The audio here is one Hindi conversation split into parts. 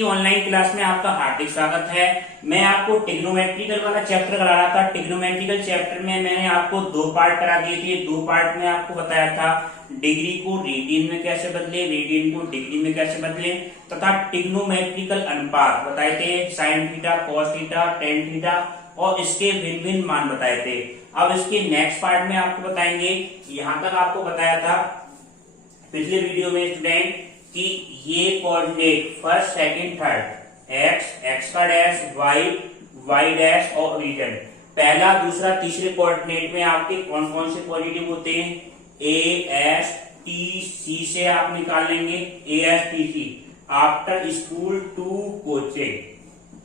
की ऑनलाइन क्लास में आपका हार्दिक स्वागत है। मैं आपको ट्रिग्नोमेट्रिकल वाला चैप्टर करा रहा था। ट्रिग्नोमेट्रिकल चैप्टर में मैंने आपको दो पार्ट करा दिए थे। दो पार्ट में आपको बताया था डिग्री को रेडियन में कैसे बदले, रेडियन को डिग्री में कैसे बदले, तथा ट्रिग्नोमेट्रिकल अनुपात बताए थे, sign theta, cos theta, tan theta, और इसके भिन्न भिन्न मान बताए थे। अब इसके नेक्स्ट पार्ट में आपको बताएंगे। यहाँ तक आपको बताया था पिछले वीडियो में स्टूडेंट कि ये coordinate first second third x, x का डैश, वाई, वाई डैश और रिटर्न पहला दूसरा तीसरे कोऑर्डिनेट में आपके कौन कौन से पॉजिटिव होते हैं। ए एस टी सी से आप निकाल लेंगे, A S T C after school to coaching.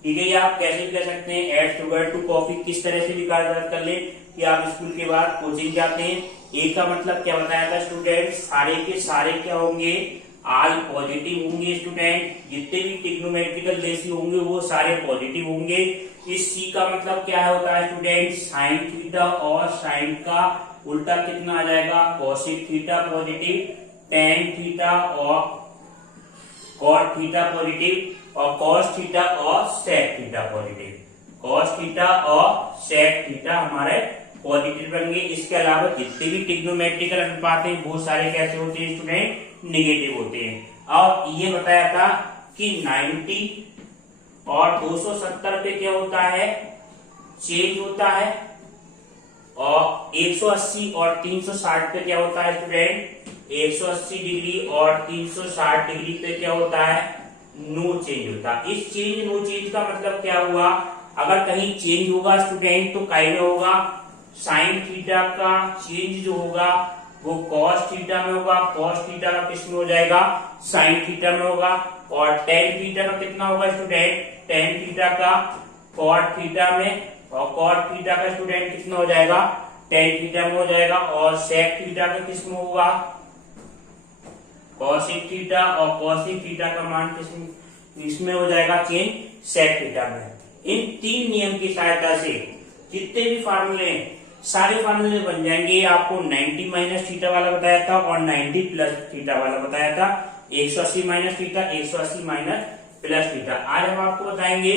ठीक है, ये आप कैसे भी कह सकते हैं, एट शुगर टू कॉफी, किस तरह से भी कर ले कि आप स्कूल के बाद कोचिंग जाते हैं। ए का मतलब क्या बताया था स्टूडेंट, सारे के सारे क्या होंगे, ऑल पॉजिटिव होंगे स्टूडेंट। जितने भी ट्रिग्नोमेट्रिकल रेशियो होंगे वो सारे पॉजिटिव होंगे। इस सी का मतलब क्या होता है स्टूडेंट, साइन थीटा, और साइन का उल्टा कितना आ जाएगा, cosec theta positive, tan theta और कॉट थीटा पॉजिटिव, और कॉस थीटा और sec theta positive. Cos theta और सेक थीटा हमारे पॉजिटिव रहेंगे। इसके अलावा जितने भी ट्रिग्नोमेट्रिकल अनुपात हैं वो सारे कैसे होते हैं स्टूडेंट, निगेटिव होते हैं। और ये बताया था कि 90 और 270 पे क्या होता है, चेंज होता है, और 180 और 360 पे क्या होता है स्टूडेंट, 180 डिग्री और 360 डिग्री पे क्या होता है, नो चेंज होता है। इस चेंज नो चेंज का मतलब क्या हुआ, अगर कहीं चेंज होगा स्टूडेंट तो काई में होगा, साइन थीटा का चेंज जो होगा वो कॉस थीटा में होगा, कॉस थीटा का किस में हो जाएगा, साइन थीटा में होगा, और टेन थीटा का कितना होगा स्टूडेंट, टेन थीटा का कॉट थीटा में, और कॉट थीटा का स्टूडेंट कितना हो जाएगा, टेन थीटा में हो जाएगा, और सेक थीटा का किस में होगा, कॉसिक थीटा, और कॉसिक थीटा का मान किस इसमें हो जाएगा, चेंज सेक थीटा में। इन तीन नियम की सहायता से जितने भी फार्मूले सारे फार्मूले बन जाएंगे। आपको 90 माइनस थीटा वाला बताया था और 90 प्लस थीटा वाला बताया था, 180 minus theta, 180 minus plus theta. आज हम आपको बताएंगे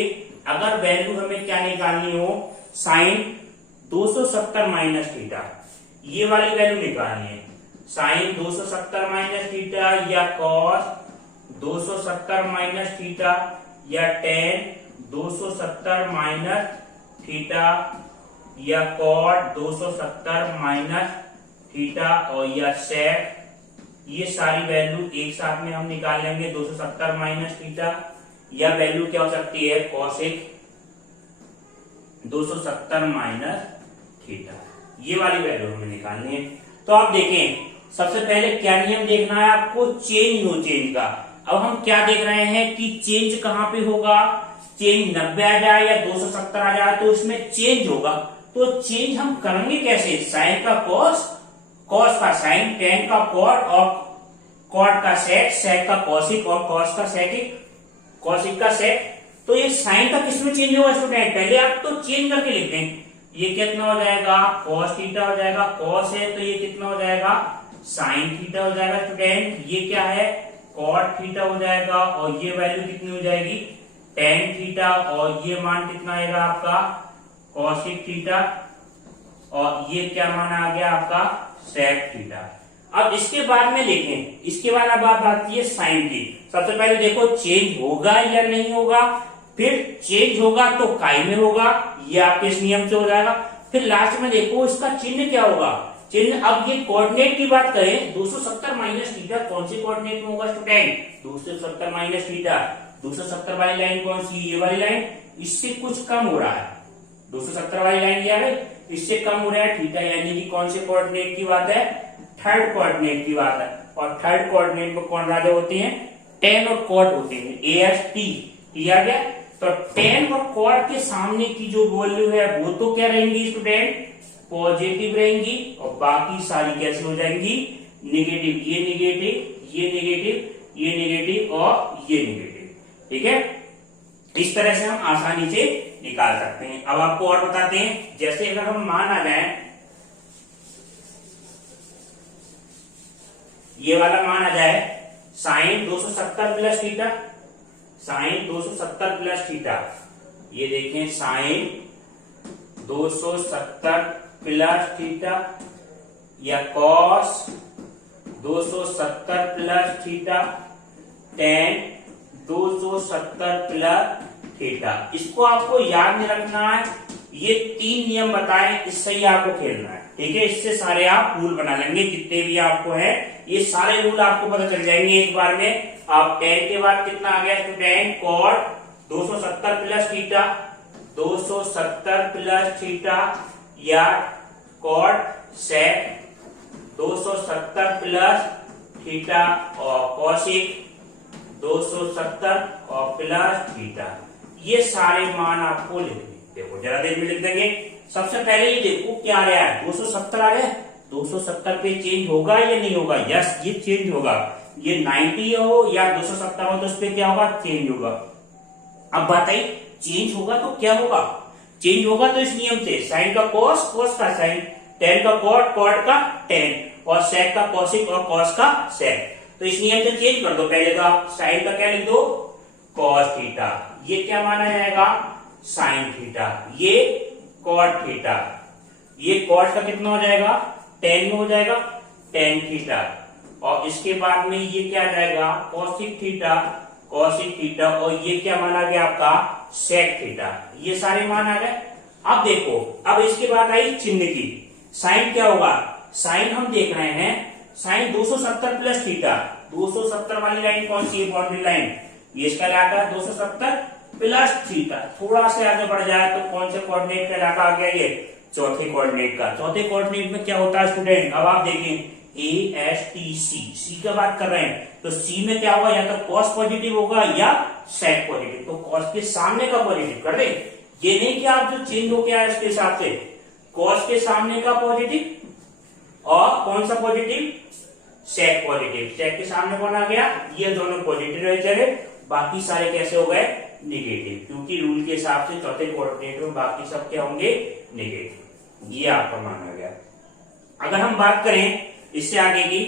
अगर वैल्यू हमें क्या निकालनी हो, साइन 270 माइनस थीटा, ये वाली वैल्यू निकालनी है। साइन 270 माइनस थीटा, या कॉस 270 माइनस थीटा, या टेन 270 माइनस थीटा, या कॉट 270 माइनस थीटा, और या सेक, ये सारी वैल्यू एक साथ में हम निकाल लेंगे। 270 माइनस थीटा, या वैल्यू क्या हो सकती है, कॉसेक 270 माइनस थीटा, ये वाली वैल्यू हमें निकालनी है। तो आप देखें, सबसे पहले क्या नियम देखना है आपको, चेंज नो चेंज का। अब हम क्या देख रहे हैं कि चेंज कहां पे होगा, चेंज 90 आ जाए या 270 आ जाए तो उसमें चेंज होगा। तो चेंज हम करेंगे कैसे, साइन का कॉस, कॉस का साइन, टेन का कॉट, और कॉट का सेक, सेक का कॉसिक, और कॉस का सेकिक, कॉसिक का सेक। तो ये साइन का किसमें चेंज होगा स्टूडेंट, पहले आप तो चेंज करके लिखते हैं। ये कितना हो जाएगा, कॉस थीटा हो जाएगा, कॉस है तो ये कितना हो जाएगा, साइन थीटा हो जाएगा स्टूडेंट। ये क्या है, कॉट थीटा हो जाएगा, और ये वैल्यू कितनी हो जाएगी, टेन थीटा, और ये मान कितना आएगा आपका, कॉसिक थीटा, और ये क्या मान आ गया आपका, सेक थीटा। अब इसके बाद में देखें, इसके बाद अब बात आती है साइन की। सबसे पहले देखो चेंज होगा या नहीं होगा, फिर चेंज होगा तो काई में होगा, ये आपके इस नियम से हो जाएगा। फिर लास्ट में देखो इसका चिन्ह क्या होगा, चिन्ह। अब ये कोऑर्डिनेट की बात करें, 270 माइनस थीटा कौन से कोऑर्डिनेट में होगा स्टूडेंट, 270 माइनस थीटा, 270 वाली लाइन कौन सी, ये वाली लाइन, इससे कुछ कम हो रहा है। 270 वाली लाइन क्या है, इससे कम हो रहा है थीटा, यानी कि कौन से कोऑर्डिनेट की बात है, थर्ड कोऑर्डिनेट की बात है। और थर्ड कोऑर्डिनेट में कौन राजा होते हैं, टेन और कॉट होते हैं, ए एस टी, किया गया। तो टेन और कॉट के सामने की जो वैल्यू है वो तो क्या रहेंगी स्टूडेंट, पॉजिटिव रहेंगी, और बाकी सारी कैसे हो जाएंगी, निगेटिव। ये निगेटिव, ये निगेटिव, ये निगेटिव, और ये निगेटिव। ठीक है, इस तरह से हम आसानी से निकाल सकते हैं। अब आपको और बताते हैं, जैसे अगर हम मान आ जाए, ये वाला मान आ जाए sine 270 plus theta, sine 270 plus theta, ये देखें साइन 270 प्लस थीटा या cos 270 plus theta, tan 270 plus theta. इसको आपको याद नहीं रखना है, ये 3 नियम बताए, इससे ही आपको खेलना है, ठीक है। इससे सारे आप रूल बना लेंगे जितने भी आपको है, ये सारे रूल आपको पता चल जाएंगे एक बार में। आप टेन के बाद कितना आ गया student, cot 270 plus theta, 270 plus theta या कॉट सेक 270 प्लस थीटा और कॉसिक 270 और प्लस थीटा। ये सारे मान आपको लिखने, देखो जरा देर में लिख देंगे। सबसे पहले ये देखो क्या आ रहा है, 270 आ रहा है, 270 पे चेंज होगा या नहीं होगा, यस ये चेंज होगा। ये 90 हो या 270 हो तो उस पर क्या होगा, चेंज होगा। अब बताइए चेंज होगा तो क्या होगा, चेंज होगा तो इस नियम से साइन का कॉस, कॉस का साइन, टेन का कॉट, कॉट का टेन और सेक का कॉसिक और कॉस का सेक। तो इस नियम से चेंज कर दो। पहले तो आप साइन का क्या लिख दो, कॉस थीटा, ये क्या माना जाएगा, साइन थीटा, ये कॉट थीटा, ये कॉट का कितना हो जाएगा, टेन में हो जाएगा, टेन थीटा, और इसके बाद में ये क्या आ जाएगा, कॉसिक थीटा, कॉसिक थीटा, और ये क्या माना गया आपका, सेक थीटा। ये सारे मान आ गए। अब देखो, अब इसके बाद आई चिन्ह की, साइन क्या होगा, साइन हम देख रहे हैं, साइन 270 प्लस थीटा, 270 वाली लाइन कौन सी है, बाउंड्री लाइन, ये इसका इलाका 270 प्लस थीटा। थोड़ा से आगे बढ़ जाए तो कौन से कोऑर्डिनेट का इलाका आ गया, ये चौथे कोऑर्डिनेट का। चौथे कोऑर्डिनेट में क्या होता है स्टूडेंट, अब आप देखें ASTC, सी का बात कर रहे हैं, तो सी में क्या होगा, या तो कॉस पॉजिटिव होगा या सेक पॉजिटिव। तो कॉस के सामने का पॉजिटिव कर दे, ये नहीं कि आप जो चेंज हो गया है इसके हिसाब से, कॉस के सामने का पॉजिटिव और कौन सा पॉजिटिव, सेक पॉजिटिव। सेक के सामने कौन आ गया, ये दोनों पॉजिटिव रहे चले, बाकी सारे कैसे हो गए, नेगेटिव, क्योंकि रूल के हिसाब से चौथे कोऑर्डिनेट में बाकी सब क्या होंगे, नेगेटिव। ये आपका माना गया। अगर हम बात करें इससे आगे की,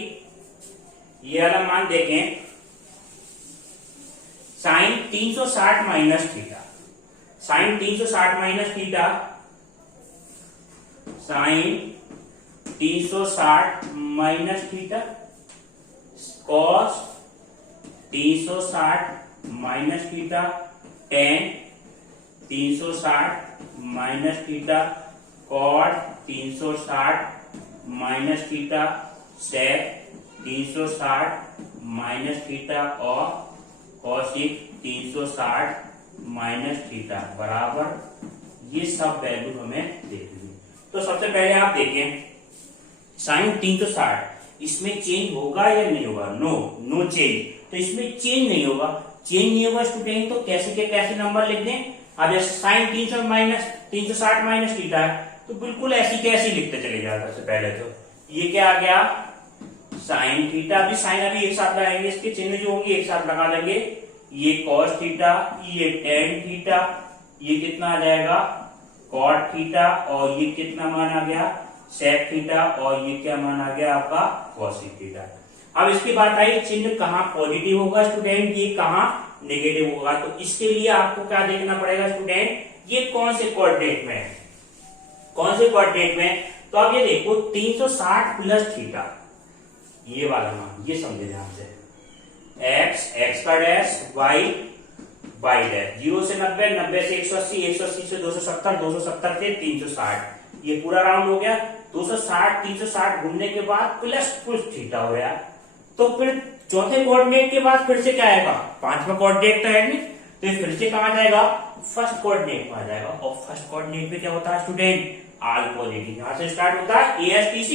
ये वाला मान देखें, sine 360 minus theta, sine 360 minus theta, sine 360 minus theta, cos 360 minus theta, tan 360 minus theta, cot 360 minus theta, sec 360 minus theta और कॉसिक 360 माइनस थीटा बराबर। ये सब वैल्यू हमें देखनी। तो सबसे पहले आप देखें साइन 360, इसमें चेंज होगा या नहीं होगा, नो, नो चेंज। तो इसमें चेंज नहीं होगा, चेंज नहीं होगा स्टूडेंट, तो कैसे के कैसे नंबर लिख दें। अब जैसे साइन 360 माइनस थीटा है, तो बिल्कुल ऐसी कैसी लिखते चले जाए। सबसे पहले तो ये क्या आ गया, साइन थीटा, अभी साइन अभी एक साथ लगाएंगे, इसके चिन्ह जो होंगे एक साथ लगा लेंगे, ये कॉस थीटा, ये टेन थीटा, ये कितना आ जाएगा, कॉट थीटा, और ये कितना मान आ गया, सेक थीटा, और ये क्या मान आ गया आपका, कॉसिक थीटा। अब इसकी बात आई चिन्ह कहाँ पॉजिटिव होगा स्टूडेंट, ये कहाँ नेगेटिव होगा। तो इसके लिए आपको क्या देखना पड़ेगा स्टूडेंट, ये कौन से कोऑर्डिनेट में है, कौन से कोऑर्डिनेट में। तो अब ये देखो 360 प्लस थीटा, ये वाला मान, ये समझे ध्यान से, x का डैश, y डैश, 0 से 90, 90 से 180, 180 से 270, 270 से 360, ये पूरा राउंड हो गया। 260 360 घूमने के बाद प्लस कुछ थीटा हो गया। तो फिर चौथे कोऑर्डिनेट के बाद फिर से क्या आएगा, पांचवा कोऑर्डिनेट तो है नहीं, तो ये फिर से कहां जाएगा, फर्स्ट कोऑर्डिनेट में आ जाएगा। और फर्स्ट कोऑर्डिनेट में क्या होता है स्टूडेंट, आल पॉजिटिव, यहां से स्टार्ट होता है ASTC,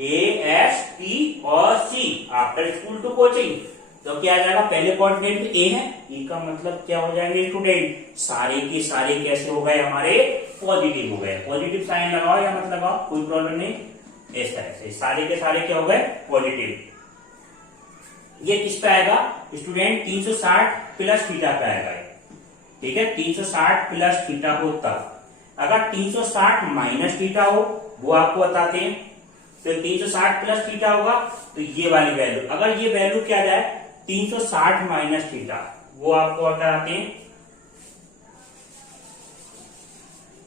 AST और C after school to coaching. तो क्या आ जाएगा, पहले कोऑर्डिनेट में A है, E का मतलब क्या हो जाएंगे स्टूडेंट, सारे के सारे कैसे हो गए हमारे, पॉजिटिव हो गए। पॉजिटिव साइन लगाओ या मत लगाओ कोई प्रॉब्लम नहीं, इस तरह से सारे के सारे क्या हो गए, पॉजिटिव। ये किस पे आएगा स्टूडेंट, 360 प्लस थीटा पे आएगा, ठीक है, 360 प्लस थीटा हो तब। अगर 360 माइनस थीटा हो वो आपको बताते हैं, तो 360 प्लस थीटा होगा तो ये वाली वैल्यू, अगर ये वैल्यू क्या जाए 360 माइनस थीटा, वो आपको और कराते हैं।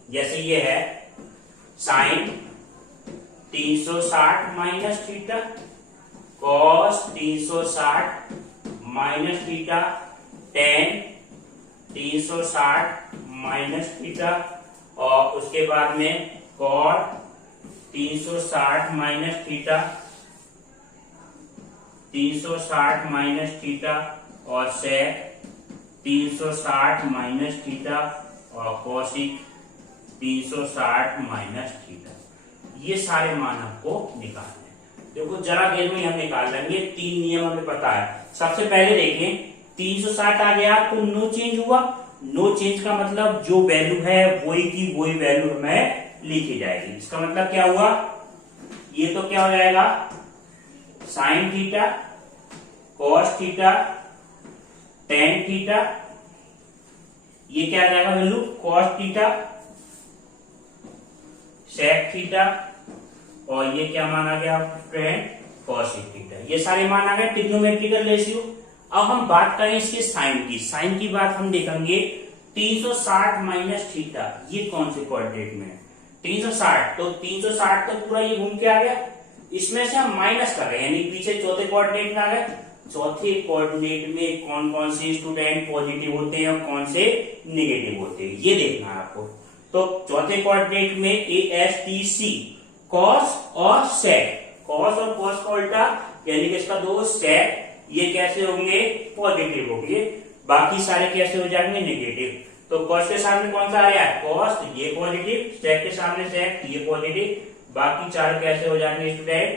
जैसे ये है sine 360 minus theta, cos 360 minus theta, tan 360 minus theta, और उसके बाद में cot 360 minus theta, 360 minus theta, और सेक 360 माइनस थीटा, और कोसिक 360 माइनस थीटा। ये सारे मान आपको निकालने हैं। देखो जरा देर में हम निकाल लेंगे, 3 नियम हमें पता है। सबसे पहले देखें 360 आ गया तो नो चेंज हुआ। नो चेंज का मतलब जो वैल्यू है वही की वही वैल्यू हमें लिखी जाएगी। इसका मतलब क्या हुआ, ये तो क्या हो जाएगा sine theta, cos theta, tan theta, ये क्या आ जाएगा value cos theta, sec theta, और ये क्या मान आ गया फ्रेंड कॉसिक थीटा। ये सारे मान आ गए ट्रिग्नोमेट्रिकल रेशियो। अब हम बात करें इसके साइन की। साइन की बात हम देखेंगे 360 माइनस थीटा, ये कौन से कोऑर्डिनेट में है 360, तो 360 तो पूरा ये घूम के आ गया। इसमें से हम माइनस कर रहे हैं, यानी पीछे चौथे कोऑर्डिनेट में आ गए। चौथे कोऑर्डिनेट में कौन कौन से स्टूडेंट पॉजिटिव होते हैं और कौन से नेगेटिव होते हैं, ये देखना है आपको। तो चौथे कोऑर्डिनेट में ASTC कॉस और सेक, कॉस और कॉस का उल्टा यानी कि इसका दो सेक, ये कैसे होंगे पॉजिटिव होंगे, बाकी सारे कैसे हो जाएंगे नेगेटिव। तो कॉस के सामने कौन सा आ रहा है कॉस, ये पॉजिटिव, सेक के सामने सेक, ये पॉजिटिव, बाकी चार कैसे हो जाएंगे स्टूडेंट,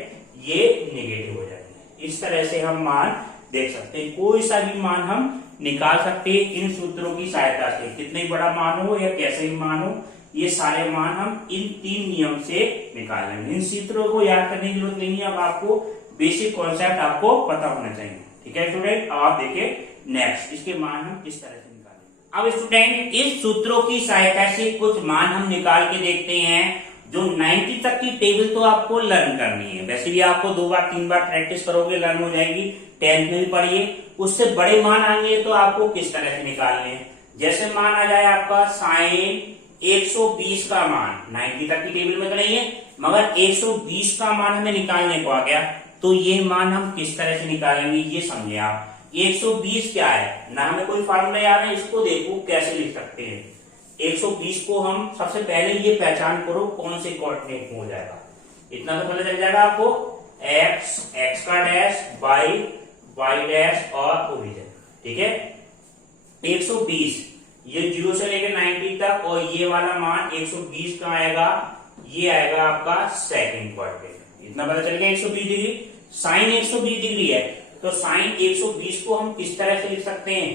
ये नेगेटिव हो जाएंगे। इस तरह से हम मान देख सकते हैं, कोई सा भी मान हम निकाल सकते हैं इन सूत्रों की सहायता से। कितना ही बड़ा मान हो या कैसे ही मान हो, ये सारे मान हम इन 3 नियम से निकाल लेंगे। इन सूत्रों को याद करने की जरूरत नहीं है, अब आपको बेसिक कॉन्सेप्ट आपको पता होना चाहिए। ठीक है स्टूडेंट, अब आप देखिए नेक्स्ट इसके मान हम किस तरह से निकालेंगे। अब स्टूडेंट इस सूत्रों की सहायता से कुछ मान हम निकाल के देखते हैं। जो 90 तक की टेबल तो आपको लर्न करनी है, वैसे भी आपको 2 बार 3 बार प्रैक्टिस करोगे लर्न हो जाएगी, 10th में भी पढ़िए। उससे बड़े मान आएंगे तो आपको किस तरह से निकालने हैं। जैसे मान आ जाए आपका साइन 120 का मान, 90 तक की टेबल में तो नहीं है मगर 120 का मान हमें निकालने को आ गया, तो ये मान हम किस तरह से निकालेंगे ये समझे आप। 120 क्या है ना, हमें कोई फार्मूला याद है, इसको देखो कैसे लिख सकते हैं। 120 को हम सबसे पहले ये पहचान करो कौन से कोऑर्डिनेट में हो जाएगा, इतना तो पता चल जाएगा आपको। x, x का डैश, y, y डैश और ओरिजिन। ठीक है 120 ये 0 से लेकर 90 तक, और ये वाला मान 120 का आएगा, ये आएगा आपका सेकंड कोऑर्डिनेट। इतना पता चल गया। 120 डिग्री साइन 120 डिग्री है, तो साइन 120 को हम किस तरह से लिख सकते हैं,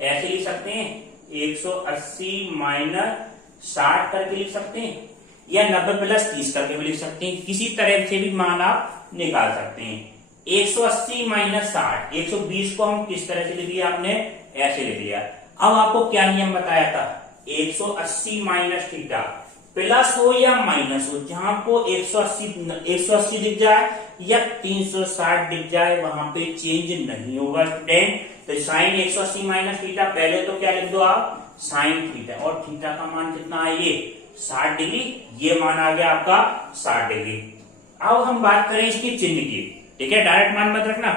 ऐसे लिख सकते हैं 180 माइनस 60 करके लिख सकते हैं, या 90 प्लस 30 करके भी लिख सकते हैं। किसी तरह से भी मान आप निकाल सकते हैं। 180 माइनस 60, 120 को हम किस तरह से लिख लिया आपने, ऐसे लिख लिया। अब आपको क्या नियम बताया था, 180 माइनस थीटा प्लस हो या माइनस हो, जहां आपको 180 दिख जाए या 360 दिख जाए वहां पे चेंज नहीं होगा स्टूडेंट। तो साइन 180 माइनस थीटा, पहले तो क्या लिख दो आप साइन थीटा, और थीटा का मान कितना है ये 60 डिग्री, ये मान आ गया आपका 60 डिग्री। अब हम बात करें इसकी चिन्ह की, ठीक है डायरेक्ट मान मत रखना।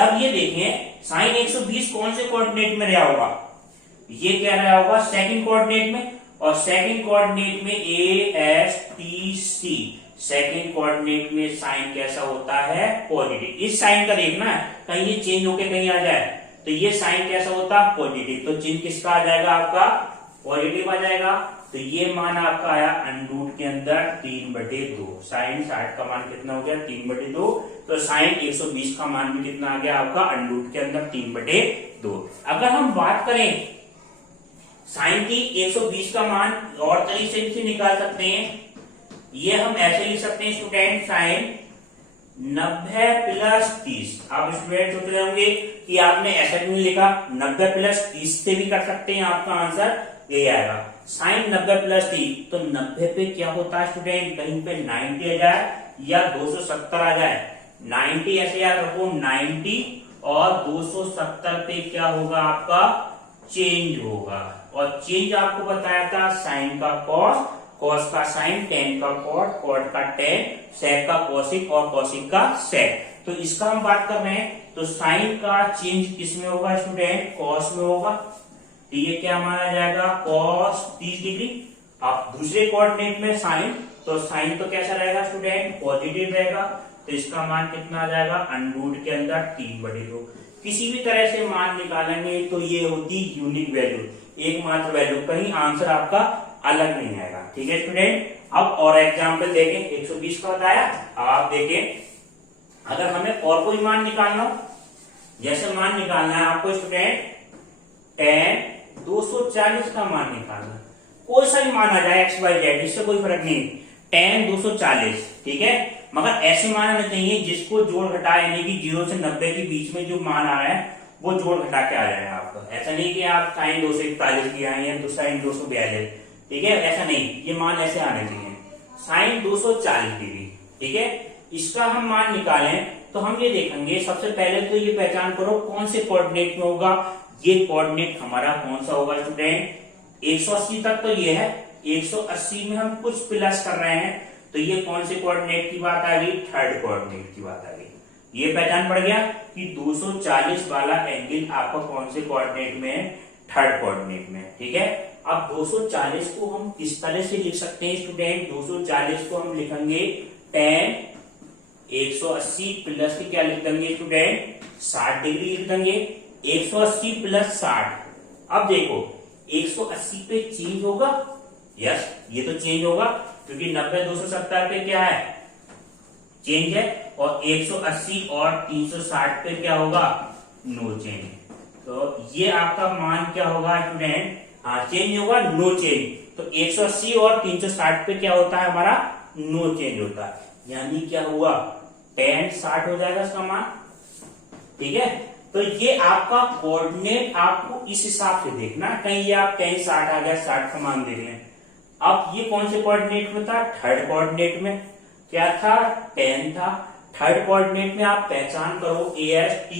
अब ये देखें साइन 120 कौन से कोऑर्डिनेट में रहा होगा, ये क्या रहा होगा सेकंड कोऑर्डिनेट में, और सेकंड कोऑर्डिनेट में ASTC, सेकंड कोऑर्डिनेट में साइन कैसा होता है पॉजिटिव। इस साइन का देखना है कहीं ये चेंज होके कहीं आ जाए, तो ये साइन कैसा होता है पॉजिटिव, तो चिन्ह किसका आ जाएगा आपका पॉजिटिव आ जाएगा। तो ये मान आपका आया अंडरूट के अंदर 3/2, साइन 60 का मान कितना हो गया 3/2, तो साइन 120 का मान भी कितना आ गया आपका अंडरूट के अंदर 3/2। अगर हम बात करें साइन की 120 का मान और तरीके से निकाल सकते हैं, ये हम ऐसे लिख सकते हैं स्टूडेंट साइन 90 प्लस 30। आप स्टूडेंट सोच रहे होंगे कि आपने ऐसा क्यों लिखा, 90 प्लस 30 से भी कर सकते हैं, आपका आंसर ये आएगा साइन 90 प्लस 30। तो 90 पे क्या होता है स्टूडेंट, कहीं पे 90 आ जाए या 270 आ जाए, 90 ऐसे याद रखो 90 और 270 पे क्या होगा आपका चेंज होगा। और चेंज आपको बताया था साइन का कॉस, कॉस का साइन, टेन का कॉट, कॉट का टेन, सेक का कॉसिक और कॉसिक का सेक। तो इसका हम बात कर रहे हैं तो साइन का चेंज किस में होगा स्टूडेंट, कॉस में होगा। तो ये क्या माना जाएगा कॉस 30 डिग्री। अब दूसरे कोऑर्डिनेट में साइन, तो साइन तो कैसा रहेगा स्टूडेंट, पॉजिटिव रहेगा। तो इसका मान कितना आ जाएगा अंडर के अंदर 3/2। किसी भी तरह से मान निकालेंगे तो ये होती यूनिक वैल्यू, एकमात्र वैल्यू, कहीं आंसर आपका अलग नहीं आएगा। ठीक है स्टूडेंट। अब और एग्जाम्पल देखें, 120 का बताया। अब आप देखें अगर हमें और कोई मान निकालना हो, जैसे मान निकालना है आपको स्टूडेंट tan 240 का मान निकालना, कोई सा भी मान आ जाए एक्स वाई जेड, इससे कोई फर्क नहीं। tan 240, ठीक है, मगर ऐसे मान आना चाहिए जिसको जोड़ घटा, यानी कि 0 से 90 के बीच में जो मान आ रहा है वो जोड़ घटा के आ जाए आपको। ऐसा नहीं कि आप साइन 241 की आए या तो साइन 242, ठीक है, ऐसा नहीं, ये मान ऐसे आने चाहिए साइन 240 डिग्री। ठीक है, इसका हम मान निकालें तो हम ये देखेंगे, सबसे पहले तो ये पहचान करो कौन से कोऑर्डिनेट में होगा। ये कोऑर्डिनेट हमारा कौन सा होगा स्टूडेंट, 180 तक तो ये है, 180 में हम कुछ प्लस कर रहे हैं, तो ये कौन से कोऑर्डिनेट की बात आ गई, थर्ड कोऑर्डिनेट की बात आ गई। ये पहचान पड़ गया कि 240 वाला एंगल आपका कौन से कोऑर्डिनेट में है, थर्ड कोऑर्डिनेट में। ठीक है, अब 240 को हम किस तरह से लिख सकते हैं स्टूडेंट, 240 को हम लिखेंगे tan 180 प्लस की क्या लिख देंगे स्टूडेंट, 60 डिग्री लिख देंगे। 180 प्लस 60, अब देखो 180 पे चेंज होगा, यस ये तो चेंज होगा क्योंकि 90 270 पे क्या है चेंज है, और 180 और 360 पे क्या होगा नो चेंज। तो ये आपका मान क्या होगा स्टूडेंट, हाँ चेंज होगा, नो चेंज। तो 180 और 360 पे क्या होता है हमारा नो चेंज होता है, यानी क्या हुआ tan 60 हो जाएगा इसका मान। ठीक है, तो ये आपका कोऑर्डिनेट आपको इस हिसाब से देखना, कहीं ये आप tan 60 आ गया, 60 का मान देख लें। अब ये कौन से कोऑर्डिनेट में था, थर्ड कोऑर्डिनेट में क्या था, tan था। थर्ड कोऑर्डिनेट में आप पहचान करो AST,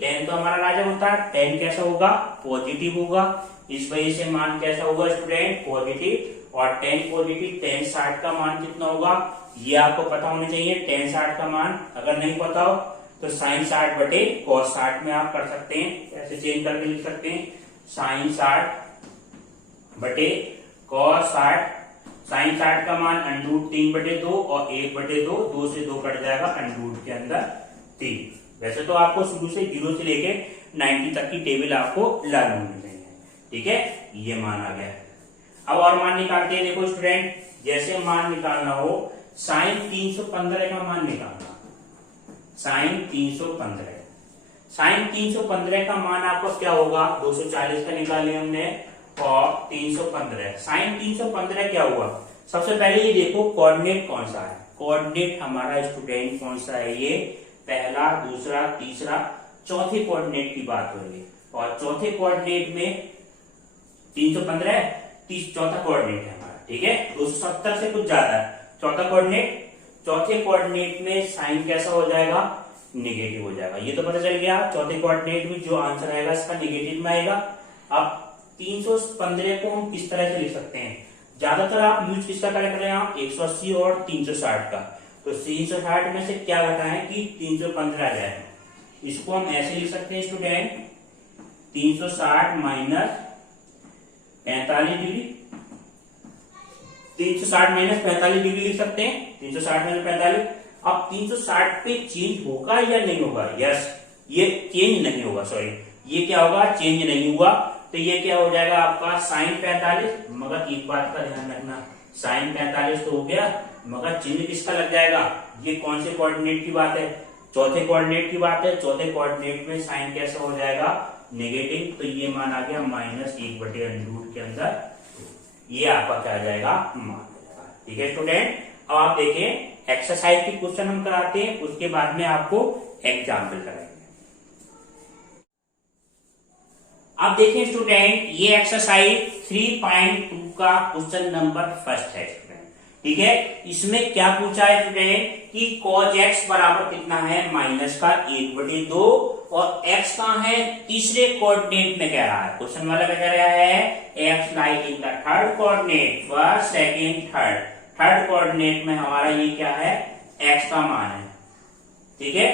tan तो हमारा राजा होता है, tan कैसा होगा पॉजिटिव होगा, इस वजह से मान कैसा होगा स्टूडेंट पॉजिटिव। और tan पॉजिटिव, tan 60 का मान कितना होगा ये आपको पता होना चाहिए। tan 60 का मान अगर नहीं पता हो तो sin 60 बटे cos 60 में आप कर सकते हैं, ऐसे चेंज करके लिख सकते हैं, sin 60 बटे cos 60। sin 60 का मान √3/2 और 1/2, 2 से 2 कट जाएगा, √ के अंदर 3। वैसे तो आपको शुरू से 0 से लेके 90 तक की टेबल आपको लागू होनी चाहिए। ठीक है, ये मान आ गया। अब और मान निकालते हैं, देखो स्टूडेंट, जैसे मान निकालना हो साइन 315 का मान निकालना, साइन 315, साइन 315 का मान आपका क्या होगा, 240 का निकाले हमने और 315, साइन 315 क्या हुआ। सबसे पहले ये देखो कोऑर्डिनेट कौन सा है, कोऑर्डिनेट हमारा स्टूडेंट कौन सा है, ये पहला, दूसरा, तीसरा, चौथे कोऑर्डिनेट की बात हो रही है। और चौथे कोऑर्डिनेट में 315 चौथा कोऑर्डिनेट है हमारा। ठीक है, 270 से कुछ ज्यादा है चौथा कोऑर्डिनेट। चौथे कोऑर्डिनेट में साइन कैसा हो जाएगा, नेगेटिव हो जाएगा। ये तो पता चल गया, चौथे कोऑर्डिनेट में जो आंसर आएगा इसका नेगेटिव में आएगा। अब 315 को हम किस तरह से लिख सकते हैं, ज्यादातर आप यूज किसका कर रहे हैं आप, 180 और 360 का। तो 360 में से क्या घटाएं कि 315 आ जाए, इसको हम ऐसे लिख सकते हैं student, 360 minus 45 degree, 360 minus 45 degree लिख सकते हैं, 360 माइनस 45। अब 360 पे चेंज होगा या नहीं होगा, यस ये चेंज नहीं होगा, सॉरी ये क्या होगा चेंज नहीं हुआ। तो ये क्या हो जाएगा आपका साइन 45, मगर एक बात का ध्यान रखना, साइन 45 तो हो गया, मगर चिन्ह किसका लग जाएगा, ये कौन से कोऑर्डिनेट की बात है, चौथे कोऑर्डिनेट की बात है। चौथे कोऑर्डिनेट में साइन कैसा हो जाएगा नेगेटिव, तो ये मान आ गया -1/√, के अंदर ये आपका क्या आ जाएगा मान आ जाएगा। ठीक है स्टूडेंट, अब आप देखें एक्सरसाइज की क्वेश्चन हम कराते हैं, उसके बाद में आपको एग्जाम्पल कराएंगे। अब देखें स्टूडेंट, ये एक्सरसाइज 3.2 का क्वेश्चन नंबर फर्स्ट है स्टूडेंट। ठीक है, इसमें क्या पूछा है स्टूडेंट कि cos x बराबर कितना है, -1/2 और x कहाँ है, तीसरे कोऑर्डिनेट में कह रहा है, क्वेश्चन वाला क्या कह रहा है, x like in the third coordinate, first second third, third coordinate में हमारा ये क्या है, x का मान है। ठीक है,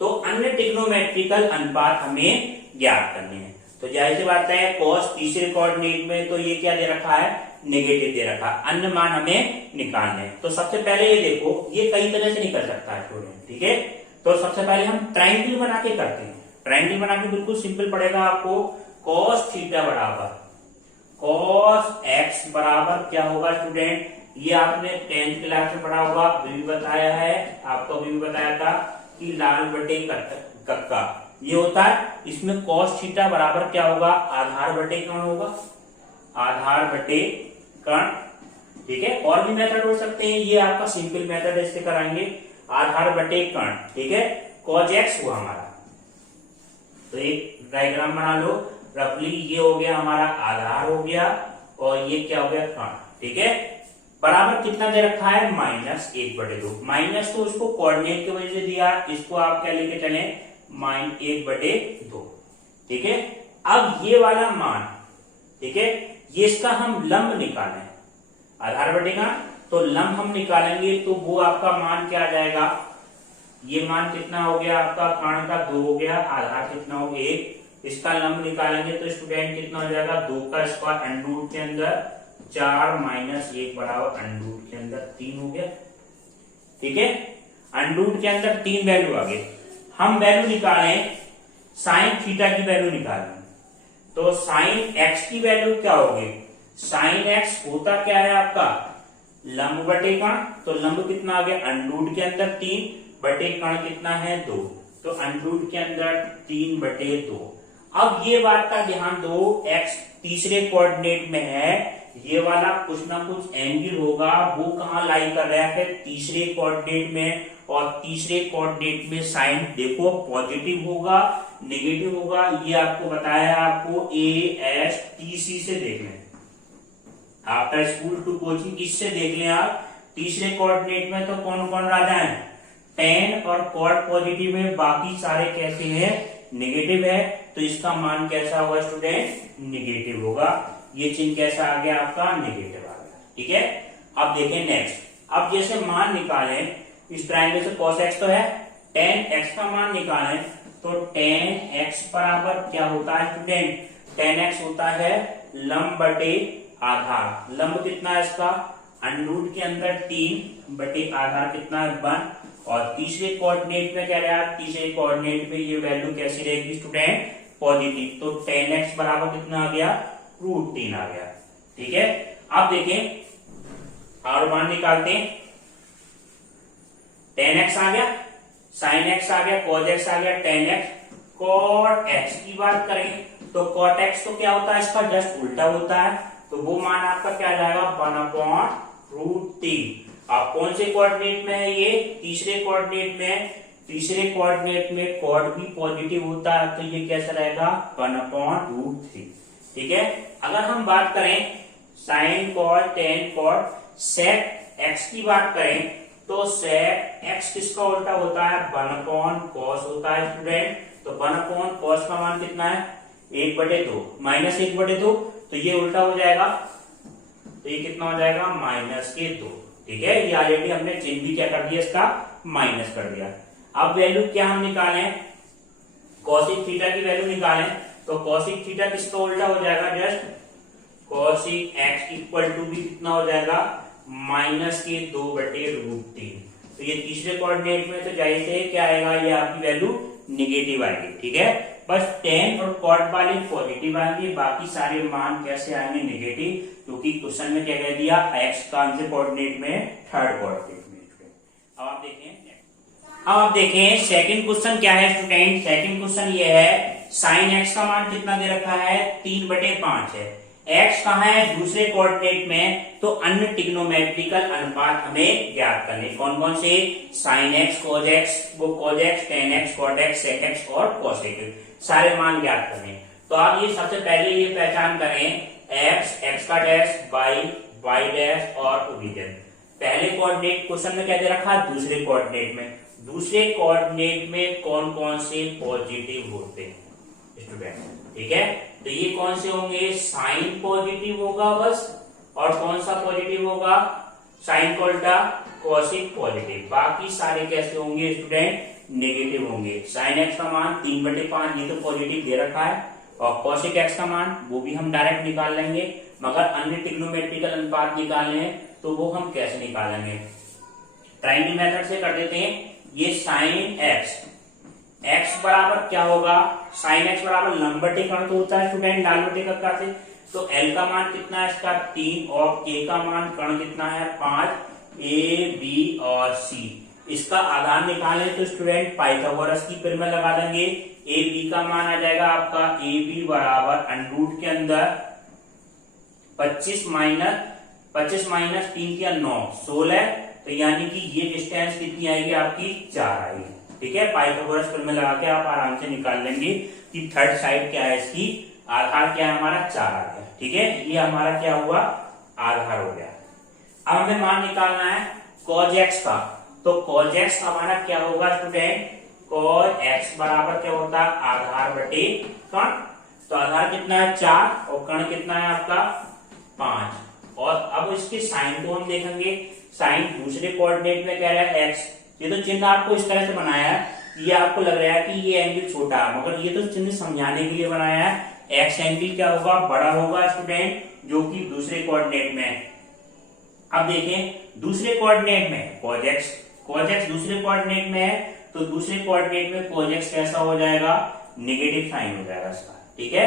तो अन्य ट्रिग्नोमेट्रिकल अनुपात हमें ज्ञात करने हैं। तो जाहिर सी बात है cos तीसरे कोऑर्डिनेट में, तो ये क्या दे रखा है, नेगेटिव दे रखा है, अन्य मान हमें निकालने हैं। तो सबसे पहले ये देखो, ये कई तरह से निकल सकता है स्टूडेंट। ठीक है, तो सबसे पहले हम ट्राइंगल बना के करते हैं। ट्राइंगल बना के बिल्कुल सिंपल पड़ेगा आपको, cos थीटा बराबर cos x बराबर क्या होगा स्टूडेंट, ये आपने 10th क्लास में पढ़ा होगा, अभी भी बताया है आपको, अभी भी बताया था कि लाल बटे कक्का ये होता है। इसमें cos थीटा बराबर क्या होगा, आधार बटे कर्ण होगा, आधार बटे कर्ण। ठीक है, और भी मेथड हो सकते हैं, ये आपका सिंपल मेथड है, इससे कराएंगे, आधार बटे कर्ण। ठीक है, cos x हुआ हमारा, तो एक डायग्राम बना लो रफली, ये हो गया हमारा आधार हो गया, और ये क्या हो गया, कर्ण। ठीक है, बराबर कितना दे रखा है, -1/2। माइनस तो उसको कोऑर्डिनेट की वजह से दिया, इसको आप क्या लेके चले, -1/2। ठीक है, अब ये वाला मान, ठीक है, ये इसका हम लंब निकालें, आधार बटे का, तो लंब हम निकालेंगे तो वो आपका मान क्या आ जाएगा, ये मान कितना हो गया आपका, कर्ण का 2 हो गया, आधार कितना हो गया 1, इसका लंब निकालेंगे तो स्टूडेंट कितना हो जाएगा, 2 का स्क्वायर अंडर रूट के अंदर 4 - 1 बराबर अंडर रूट के अंदर 3 हो गया। ठीक है, अंडर रूट के अंदर 3 वैल्यू आ गए। हम वैल्यू निकालें, साइन थीटा की वैल्यू निकालें, तो साइन एक्स की वैल्यू क्या होगी, साइन एक्स होता क्या है आपका, लंब बटे कर्ण, तो लंब कितना आ गया, अंडर रूट के अंदर 3 बटे कर्ण कितना है 2, तो अंडर रूट के अंदर 3/2। अब ये बात का ध्यान दो, x तीसरे कोऑर्डिनेट में है, ये वाला कुछ ना कुछ एंगल होगा, वो कहाँ लाई कर रहा है, तीसरे कोऑर्डिनेट में, और तीसरे कोऑर्डिनेट में साइन देखो पॉजिटिव होगा नेगेटिव होगा, ये आपको बताया, आपको ASTC से देख लें, आफ्टर स्कूल टू कोचिंग, इससे देख लें आप। तीसरे कोऑर्डिनेट में तो कौन कौन राजा है, tan और cot पॉजिटिव है, बाकी सारे कैसे हैं, नेगेटिव है, तो इसका मान कैसा होगा स्टूडेंट, नेगेटिव होगा। ये चिन्ह कैसा आ गया आपका, नेगेटिव आ गया। ठीक है, अब देखें नेक्स्ट, अब जैसे मान निकालें इस ट्रायंगल से, cos x तो है, tan x का मान निकालें तो tan x बराबर क्या होता है स्टूडेंट, tan x होता है लंब बटे आधार, लंब कितना है इसका, अंडर रूट के अंदर 3 बटे आधार कितना है 1, और तीसरे कोऑर्डिनेट में क्या रहा, तीसरे कोऑर्डिनेट में ये वैल्यू कैसी रहेगी स्टूडेंट, पॉजिटिव, तो tan x बराबर कितना आ गया, √3 आ गया। ठीक है, अब देखें और मान निकालते हैं, tan x आ गया, sin x आ गया, cos x आ गया, tan x, cot x की बात करें तो cot x तो क्या होता है, इसका जस्ट उल्टा होता है, तो वो मान आपका क्या जाएगा, 1/√3। अब कौन से कोऑर्डिनेट में है ये, तीसरे कोऑर्डिनेट में, तीसरे कोऑर्डिनेट में कॉट भी पॉजिटिव होता है, तो ये कैसा रहेगा, 1/√3। ठीक है, अगर हम बात करें sine cot tan cot sec X की बात करें तो सेक एक्स किसका उल्टा होता है, 1/cos होता है स्टूडेंट। तो 1/cos का मान कितना है, 1/2 -1/2, तो ये उल्टा हो जाएगा, तो ये कितना हो जाएगा, -2। ठीक है, ये ऑलरेडी हमने चिन्ह भी क्या कर दिया, इसका माइनस कर दिया। अब वैल्यू क्या हम निकालें, कॉसिक थीटा की वैल्यू निकालें, तो कॉसिक थीटा किसका उल्टा हो जाएगा, just cosec x equal to भी कितना हो जाएगा, -2/√3। तो ये तीसरे कोऑर्डिनेट में तो जाहिर से क्या आएगा, ये आपकी वैल्यू निगेटिव आएगी। ठीक है, बस टेन और कॉट वाले पॉजिटिव आएंगे, बाकी सारे मान कैसे आएंगे, नेगेटिव, क्योंकि क्वेश्चन में क्या कह दिया, एक्स कौन से कोऑर्डिनेट में, थर्ड कोऑर्डिनेट में। अब आप देखें सेकंड क्वेश्चन क्या है स्टूडेंट, सेकंड क्वेश्चन ये है साइन एक्स का मान कितना दे रखा है, 3/5 है। एक्स कहाँ है, दूसरे कोऑर्डिनेट में, तो अन्य ट्रिग्नोमेट्रिकल अनुपात हमें ज्ञात करने, कौन कौन से, साइन एक्स, कोज एक्स, वो cos x, tan x, cot x, sec x और कोसेक एक्स, सारे मान ज्ञात करने। तो आप ये सबसे पहले ये पहचान करें, एक्स का डैश, वाई डैश और ओरिजिन। पहले कोऑर्डिनेट क्वेश्चन में क्या दे रखा है, दूसरे कोऑर्डिनेट में, दूसरे कोऑर्डिनेट में कौन कौन से पॉजिटिव होते हैं स्टूडेंट। ठीक है, तो ये कौन से होंगे, साइन पॉजिटिव होगा बस, और कौन सा पॉजिटिव होगा, साइन का उल्टा कॉसिक पॉजिटिव। बाकी सारे कैसे होंगे स्टूडेंट, नेगेटिव होंगे। साइन एक्स का मान 3/5 ये तो पॉजिटिव दे रखा है, और कॉसिक एक्स का मान वो भी हम डायरेक्ट निकाल लेंगे, मगर अन्य ट्रिग्नोमेट्रिकल अनुपात निकालने हैं तो वो हम कैसे निकालेंगे, ट्रायंगल मेथड से कर देते हैं। ये साइन एक्स, एक्स बराबर क्या होगा, साइन एक्स बराबर लंब-बटे कर्ण तो होता है स्टूडेंट लाल बटे कक्का से, तो एल का मान कितना है इसका 3, और के का मान कर्ण कितना है 5, ए बी और सी। इसका आधार निकालें तो स्टूडेंट पाइथागोरस की पिरामिड लगा देंगे। ए बी का मान आ जाएगा आपका ए बी बराबर अंडरूट के अंदर 25 माइनस 3 के 9 16, तो यानी कि ये डिस्टेंस कितनी आएगी आपकी 4 आएगी। ठीक है, पाइथागोरस पिरामिड लगा के आप आराम से निकाल लेंगे कि थर्ड साइड क्या है इसकी, आधार क्या है हमारा 4 आ गया। ठीक है, ये हमारा क्या हुआ, आधार हो गया। अब हमें मान निकालना है cos x का, तो cos x हमारा क्या होगा स्टूडेंट, cos x बराबर क्या होता है आधार बटे कर्ण, तो आधार कितना है 4 और कर्ण कितना है आपका 5। और अब इसके साइन को हम देखेंगे, साइन दूसरे कोऑर्डिनेट में कह रहा है x, ये तो चिन्ह आपको इस तरह से बनाया है, ये आपको लग रहा है कि ये एंगल छोटा है, मगर ये तो चिन्ह समझाने के लिए बनाया है। एक्स एंगल क्या होगा, बड़ा होगा स्टूडेंट, जो कि दूसरे कोऑर्डिनेट में है। अब देखें दूसरे कोऑर्डिनेट में cos x दूसरे कोऑर्डिनेट में है, तो दूसरे कोऑर्डिनेट में cos x कैसा हो जाएगा, नेगेटिव साइन हो जाएगा इसका। ठीक है,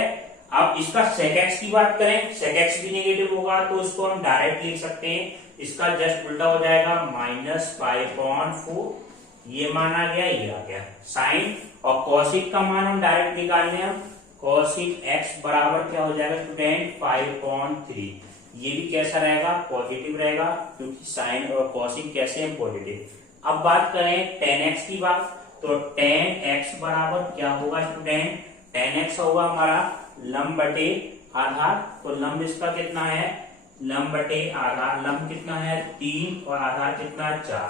अब इसका sec x की बात करें, sec x भी नेगेटिव होगा, तो इसको हम डायरेक्ट लिख सकते हैं, इसका जस्ट उल्टा हो जाएगा -5/4, ये मान आ गया, ये आ गया साइन। और कॉसिक का मान हम डायरेक्ट निकाल लें, हम कॉसिक x बराबर क्या हो जाएगा स्टूडेंट 5/3, ये भी कैसा रहेगा, पॉजिटिव रहेगा, क्योंकि साइन और कॉसिक कैसे हैं, पॉजिटिव। अब बात करें tan x की बात, तो tan x बराबर क्या होगा स्टूडेंट, tan x होगा हमारा लंब बटे आधार, तो लंब इसका कितना है, लंब बटे आधार, लंब कितना है 3 और आधार कितना है 4।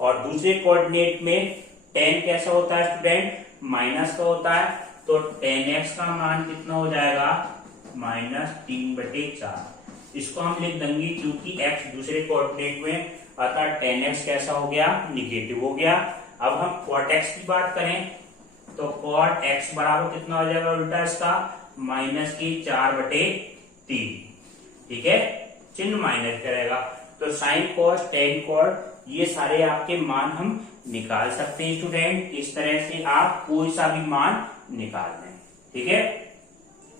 और दूसरे कोऑर्डिनेट में tan कैसा होता है स्टूडेंट, माइनस का होता है, तो tan x का मान कितना हो जाएगा -3/4। इसको हम लिख देंगे क्योंकि x दूसरे कोऑर्डिनेट में, अतः tan x कैसा हो गया, निगेटिव हो गया। अब हम cot x की बात करें, तो cot x बराबर कितना हो जाएगा उल्टा इसका -4/3। ठीक है, चिन्ह माइनस करेगा, तो sin cos tan cot ये सारे आपके मान हम निकाल सकते हैं स्टूडेंट। इस तरह से आप कोई सा भी मान निकाल दें। ठीक है,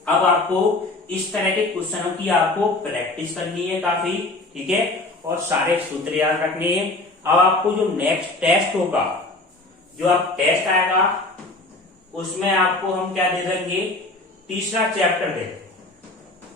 अब आपको इस तरह के क्वेश्चनों की आपको प्रैक्टिस करनी है काफी। ठीक है, और सारे सूत्र याद रखने हैं। अब आपको जो नेक्स्ट टेस्ट होगा, जो आप टेस्ट आएगा, उसमें आपको हम क्या दे देंगे, तीसरा चैप्टर दे,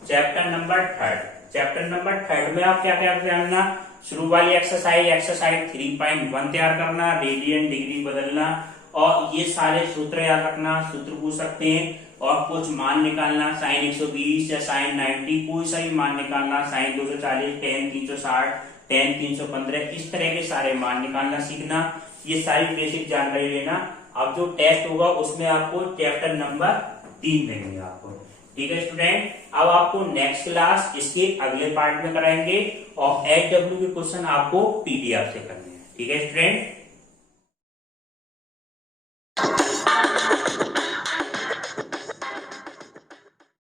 चैप्टर नंबर 3। चैप्टर नंबर 3 में आप क्या क्या जानना, शुरू वाली एक्सरसाइज 3.1 तैयार करना, रेडियन डिग्री बदलना, और ये सारे सूत्र याद रखना, सूत्र पूछ सकते हैं, और कुछ मान निकालना, साइन 120 या साइन 90 कोई सा भी मान निकालना, साइन 240, tan 360, tan 315, इस तरह के सारे मान निकालना सीखना। ये सारी बेसिक जानकारी लेना। अब जो टेस्ट होगा उसमें आपको चैप्टर नंबर 3 देंगे आपको। ठीक है स्टूडेंट, अब आपको नेक्स्ट क्लास इसके अगले पार्ट में कराएंगे, और HW के क्वेश्चन आपको PDF से करने हैं। ठीक है स्टूडेंट।